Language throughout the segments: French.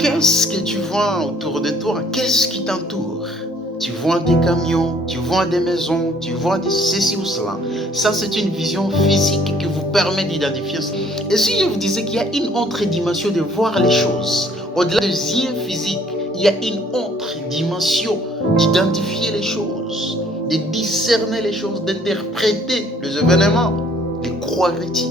Qu'est-ce que tu vois autour de toi? Qu'est-ce qui t'entoure? Tu vois des camions, tu vois des maisons, tu vois des ceci ou cela. Ça, c'est une vision physique qui vous permet d'identifier ça. Et si je vous disais qu'il y a une autre dimension de voir les choses, au-delà des yeux physiques, il y a une autre dimension d'identifier les choses, de discerner les choses, d'interpréter les événements, les croirais-tu?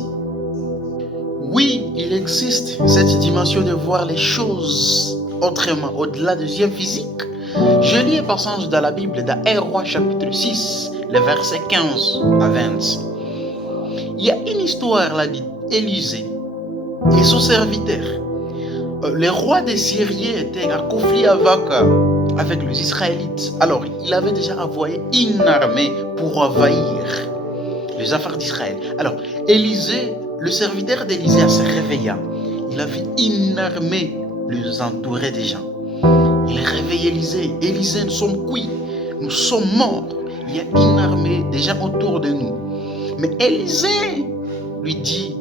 Oui, il existe cette dimension de voir les choses autrement, au-delà des yeux physiques. Je lis un passage dans la Bible, dans 1 Roi chapitre 6, les versets 15 à 20. Il y a une histoire là d'Élisée et son serviteur. Le roi des Syriens était en conflit avec les Israélites. Alors, il avait déjà envoyé une armée pour envahir les affaires d'Israël. Alors, Élisée, le serviteur d'Élisée se réveilla. Il a vu une armée les entourer déjà. Il réveille Élisée. Élisée, nous sommes cuits. Nous sommes morts. Il y a une armée déjà autour de nous. Mais Élisée lui dit,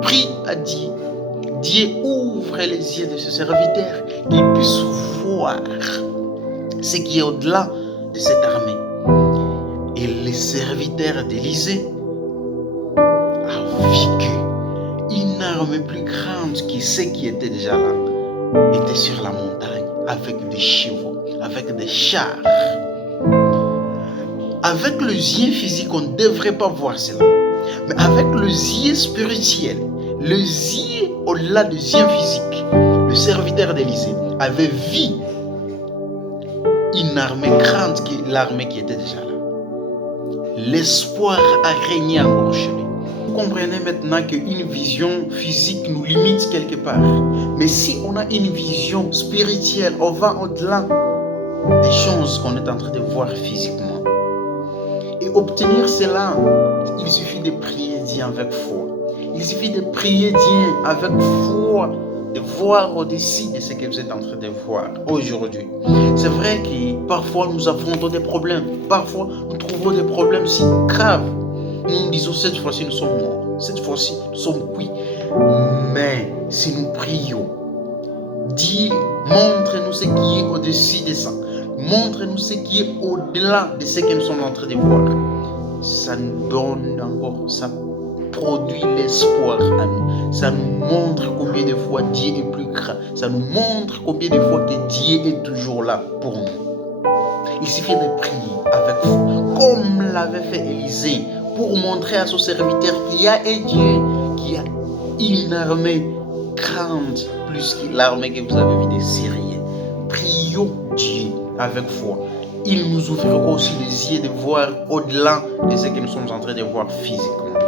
prie à Dieu. Dieu ouvre les yeux de ce serviteur qu'il puisse voir ce qui est au-delà de cette armée. Et les serviteurs d'Élisée a vécu une armée plus grande que ceux qui étaient déjà là, était sur la montagne avec des chevaux, avec des chars. Avec les yeux physiques, on ne devrait pas voir cela. Mais avec les yeux spirituels, les yeux au-delà des yeux physiques, le serviteur d'Élisée avait vu une armée grande que l'armée qui était déjà là. L'espoir a régné encore chez lui. Vous comprenez maintenant qu'une vision physique nous limite quelque part. Mais si on a une vision spirituelle, on va au-delà des choses qu'on est en train de voir physiquement. Et obtenir cela, il suffit de prier Dieu avec foi. Il suffit de prier Dieu avec foi, de voir au-dessus de ce que vous êtes en train de voir aujourd'hui. C'est vrai que parfois nous affrontons des problèmes. Parfois nous trouvons des problèmes si graves. Nous disons cette fois-ci nous sommes morts. Cette fois-ci nous sommes cuits. Mais si nous prions, Dieu montre-nous ce qui est au-dessus de ça. Montre-nous ce qui est au-delà de ce que nous sommes en train de voir. Ça nous donne encore, ça produit l'espoir à nous. Ça nous montre combien de fois Dieu est plus grand. Ça nous montre combien de fois que Dieu est toujours là pour nous. Il suffit de prier avec vous, comme l'avait fait Élisée, pour montrer à son serviteur qu'il y a un Dieu qui a une armée grande, plus que l'armée que vous avez vue des Syriens. Prions Dieu avec foi. Il nous ouvrira aussi les yeux de voir au-delà de ce que nous sommes en train de voir physiquement.